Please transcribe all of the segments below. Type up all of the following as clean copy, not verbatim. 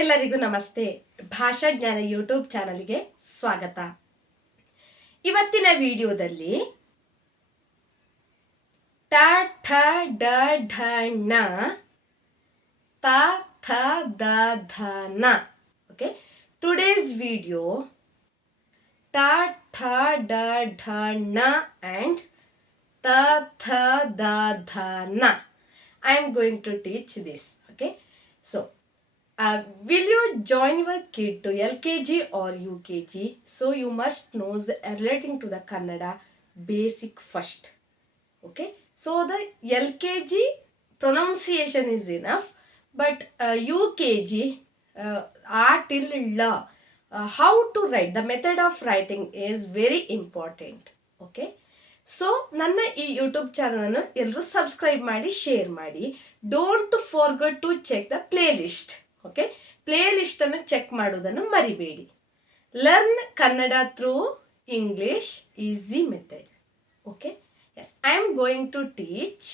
ಎಲ್ಲರಿಗೂ ನಮಸ್ತೆ. ಭಾಷಾ ಜ್ಞಾನ ಯೂಟ್ಯೂಬ್ ಚಾನಲ್ಗೆ ಸ್ವಾಗತ. ಇವತ್ತಿನ ವಿಡಿಯೋದಲ್ಲಿ ಟ ಠ ಡ ಢ ಣ ತ ಥ ದ ಧ ನ. ಓಕೆ, ಟುಡೇಸ್ ವಿಡಿಯೋ ಟ ಠ ಡ ಢ ಣ and ತ ಥ ದ ಧ ನ. I am going to teach this. Okay, so will you join your kid to LKG or UKG? So you must know the relating to the Kannada basic first. Okay, so the LKG pronunciation is enough, but UKG A till L, how to write, the method of writing is very important. Okay, so ನನ್ನ ಈ YouTube ಚಾನಲನ್ನು ಎಲ್ಲರೂ subscribe ಮಾಡಿ, share ಮಾಡಿ. Don't forget to check the playlist. Okay, ಪ್ಲೇ ಲಿಸ್ಟನ್ನು check ಮಾಡೋದನ್ನು ಮರಿಬೇಡಿ. Learn Kannada through English easy method. Okay, yes, I am going to teach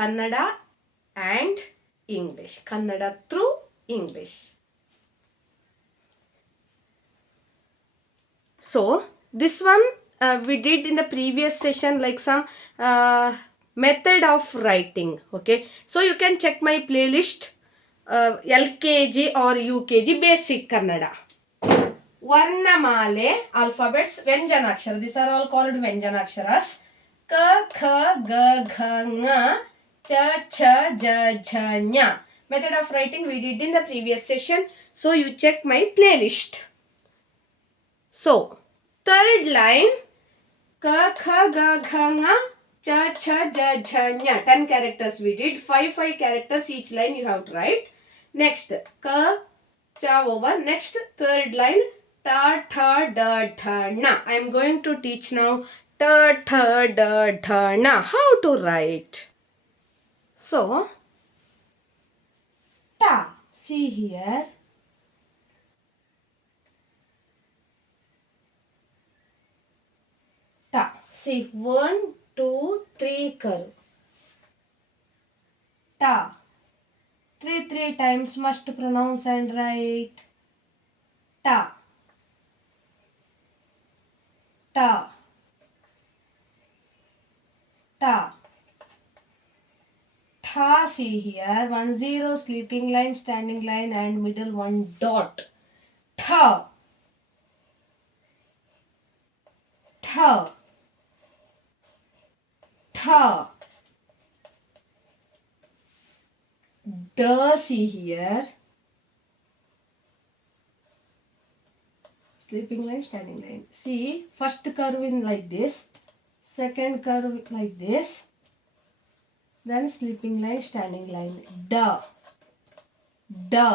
Kannada and English, Kannada through English. So this one we did in the previous session, like some method of writing. Okay, so you can check my playlist, LKG or UKG basic Kannada. Varnamale alphabets, Vyanjanakshara, these are all called Vyanjanaksharas. Ka, kha, ga, gha, nga, cha, cha, ja, jha, nya. Method of writing we did in the previous session, so you check my playlist. So third line, ka, kha, ga, gha, nga, cha, cha, ja, jha, nya. 10 characters we did. 5 characters each line you have to write. Next, ka, cha over. Next, third line, ta, tha, da, dha, na. I am going to teach now ta, tha, da, dha, na. How to write? So, ta. See here. Ta. See, 1, 2, 3 curve. Ta. 3 times must pronounce and write. Ta. Ta. Ta. Tha, see here. 1 0, sleeping line, standing line, and middle 1 dot. Tha. Tha. Tha. Da, see here. Sleeping line, standing line. See, first curve in like this, second curve like this, then sleeping line, standing line. Da. Da.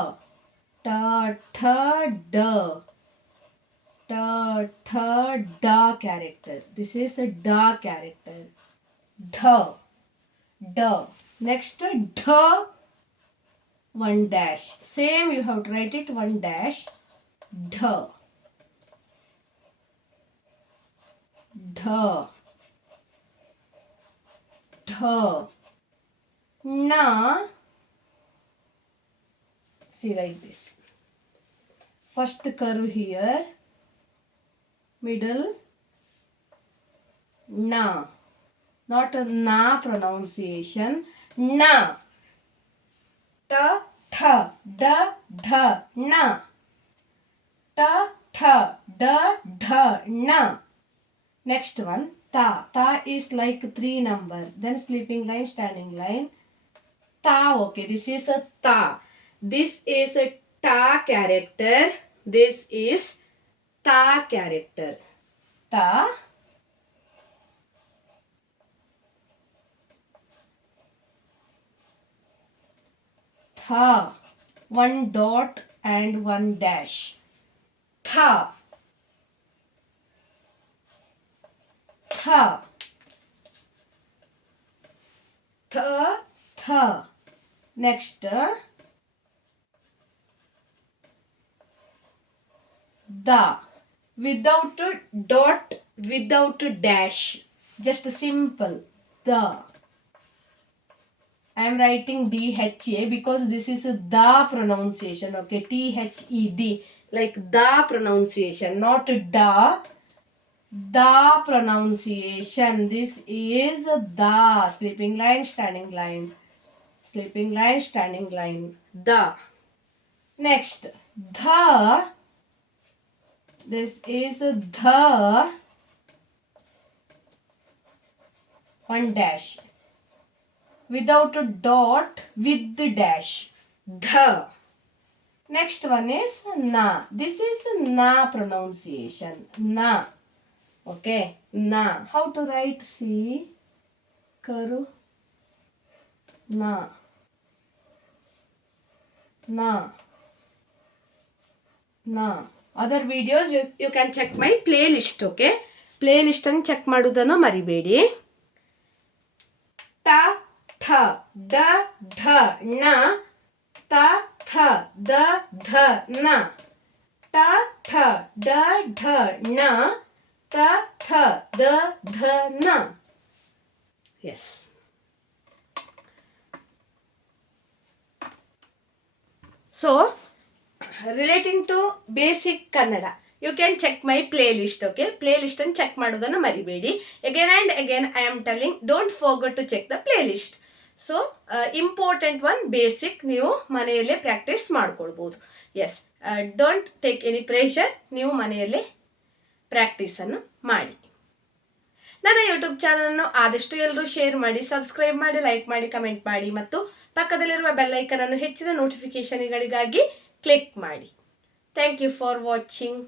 Ta, tha, da. Ta, tha, da character. This is a da character. Dha. Da. Next, dha. 1 dash. Same you have to write it 1 dash. Dha. Dha. Dha. Na. See like this. First curve here. Middle. Na. Not a na pronunciation. Na. Ta, tha, da, dha, na. Ta, tha, da, dha, na. Next one, ta. Ta is like 3 number. Then sleeping line, standing line. Ta, okay, this is a ta. This is a ta character. This is ta character. Ta. Tha. 1 dot and 1 dash. Tha. Tha. Tha. Tha. Next, da. Without dot, without dash. Just simple. Da. I am writing DHA because this is the pronunciation. Okay, THED, like the pronunciation, not da. The pronunciation. This is the sleeping line, standing line, sleeping line, standing line. The. Next, the. This is the one dash without a dot, with the dash. The. Next one is na. This is na pronunciation. Na. Okay. Na. How to write? See. Karu. Na. Na. Na. Other videos you can check my playlist. Okay. Playlist ಅನ್ನು check ಮಾಡುವುದನ್ನು ಮರಿಬೇಡಿ. ಟ ಠ ಡ ಢ ಣ ತ ಥ the ಧ ನ ಟ ಠ ಡ ಢ ಣ ತ ಥ ದ ಧ ನ. Yes. So, relating to basic Kannada, you can check my playlist. Okay, playlist and check ಮಾಡೋದನ್ನು ಮರಿಬೇಡಿ. Again and again I am telling, don't forget to check the playlist. So important one basic ನೀವು ಮನೆಯಲ್ಲೇ practice ಮಾಡ್ಕೊಳ್ಬೋದು. Yes, don't take any pressure, ನೀವು ಮನೆಯಲ್ಲೇ ಪ್ರಾಕ್ಟೀಸನ್ನು ಮಾಡಿ. ನನ್ನ YouTube ಚಾನಲನ್ನು ಆದಷ್ಟು ಎಲ್ಲರೂ ಶೇರ್ ಮಾಡಿ, ಸಬ್ಸ್ಕ್ರೈಬ್ ಮಾಡಿ, ಲೈಕ್ ಮಾಡಿ, ಕಮೆಂಟ್ ಮಾಡಿ ಮತ್ತು ಪಕ್ಕದಲ್ಲಿರುವ ಬೆಲ್ ಐಕನ್ ಅನ್ನು ಹೆಚ್ಚಿನ ನೋಟಿಫಿಕೇಶನ್ಗಳಿಗಾಗಿ ಕ್ಲಿಕ್ ಮಾಡಿ. Thank you for watching.